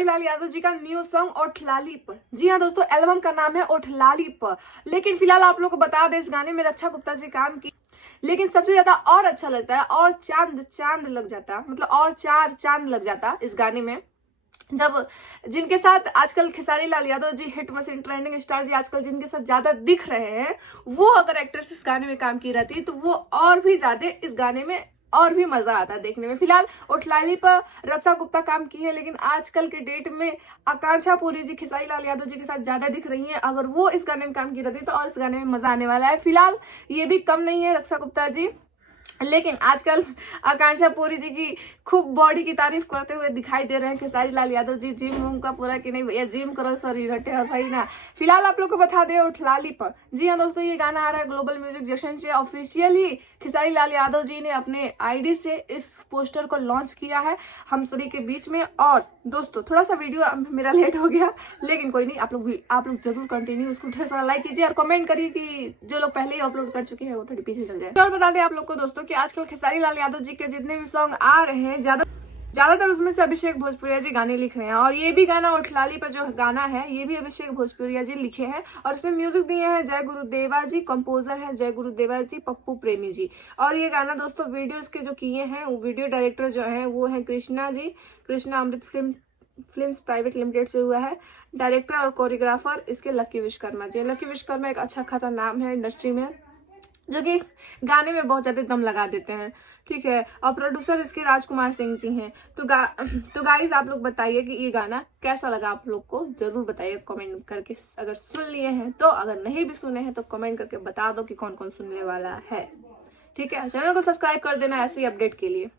खेसारी लाल यादव जी का new song ओठलाली पर। जी हाँ दोस्तों, एल्बम का नाम है ओठलाली पर। लेकिन फिलहाल आप लोग को बता दें, इस गाने में रक्षा गुप्ता जी काम की, लेकिन सबसे ज्यादा और अच्छा लगता है और चांद चांद लग जाता, मतलब और चार चांद लग जाता इस गाने में, जब जिनके साथ आजकल Khesari Lal Yadav ji hit machine trending star जी आजकल जिनके साथ ज्यादा दिख रहे हैं, वो अगर एक्ट्रेस इस गाने में काम की रहती तो वो और भी ज्यादा इस गाने में और भी मजा आता देखने में। फिलहाल ओठलाली पर रक्षा गुप्ता काम की है, लेकिन आजकल के डेट में आकांक्षा पुरी जी खेसारी लाल यादव जी के साथ ज्यादा दिख रही हैं। अगर वो इस गाने में काम की रहती तो और इस गाने में मजा आने वाला है। फिलहाल ये भी कम नहीं है रक्षा गुप्ता जी, लेकिन आजकल आकांक्षा पुरी जी की खूब बॉडी की तारीफ करते हुए दिखाई दे रहे हैं खेसारी लाल यादव जी। जिम वूम का पूरा कि नहीं भैया, जिम करो सॉरी रटे हो सही ना। फिलहाल आप लोग को बता दें ओठलाली पर। जी हाँ दोस्तों, ये गाना आ रहा है ग्लोबल म्यूजिक जशन से। ऑफिशियली खेसारी लाल यादव जी ने अपने आईडी से इस पोस्टर को लॉन्च किया है हम सभी के बीच में। और दोस्तों थोड़ा सा वीडियो मेरा लेट हो गया, लेकिन कोई नहीं, आप लोग जरूर कंटिन्यू उसको ढेर सारा लाइक कीजिए और कमेंट करिए कि जो लोग पहले ही अपलोड कर चुके हैं वो थोड़ी पीछे चल जाए। और बता दें आप लोग को दोस्तों कि आजकल खेसारी लाल यादव जी के जितने भी सॉन्ग आ रहे हैं ज्यादातर उसमें से अभिषेक भोजपुरिया जी गाने लिख रहे हैं। और ये भी गाना ओठलाली पर जो गाना है ये भी अभिषेक भोजपुरिया जी लिखे हैं और इसमें म्यूजिक दिए हैं जय गुरुदेवा जी, कंपोजर है जय गुरुदेवा जी, पप्पू प्रेमी जी। और ये गाना दोस्तों वीडियो इसके जो किए हैं, वीडियो डायरेक्टर जो है वो है कृष्णा जी, कृष्णा अमृत फिल्म्स प्राइवेट लिमिटेड से हुआ है। डायरेक्टर और कोरियोग्राफर इसके लकी विश्वकर्मा जी। लकी विश्वकर्मा एक अच्छा खासा नाम है इंडस्ट्री में, जो कि गाने में बहुत ज्यादा दम लगा देते हैं, ठीक है। और प्रोड्यूसर इसके राजकुमार सिंह जी हैं। तो गाइस आप लोग बताइए कि ये गाना कैसा लगा आप लोग को, जरूर बताइए कमेंट करके। अगर सुन लिए हैं तो, अगर नहीं भी सुने हैं तो कमेंट करके बता दो कि कौन कौन सुनने वाला है, ठीक है। चैनल को सब्सक्राइब कर देना ऐसी अपडेट के लिए।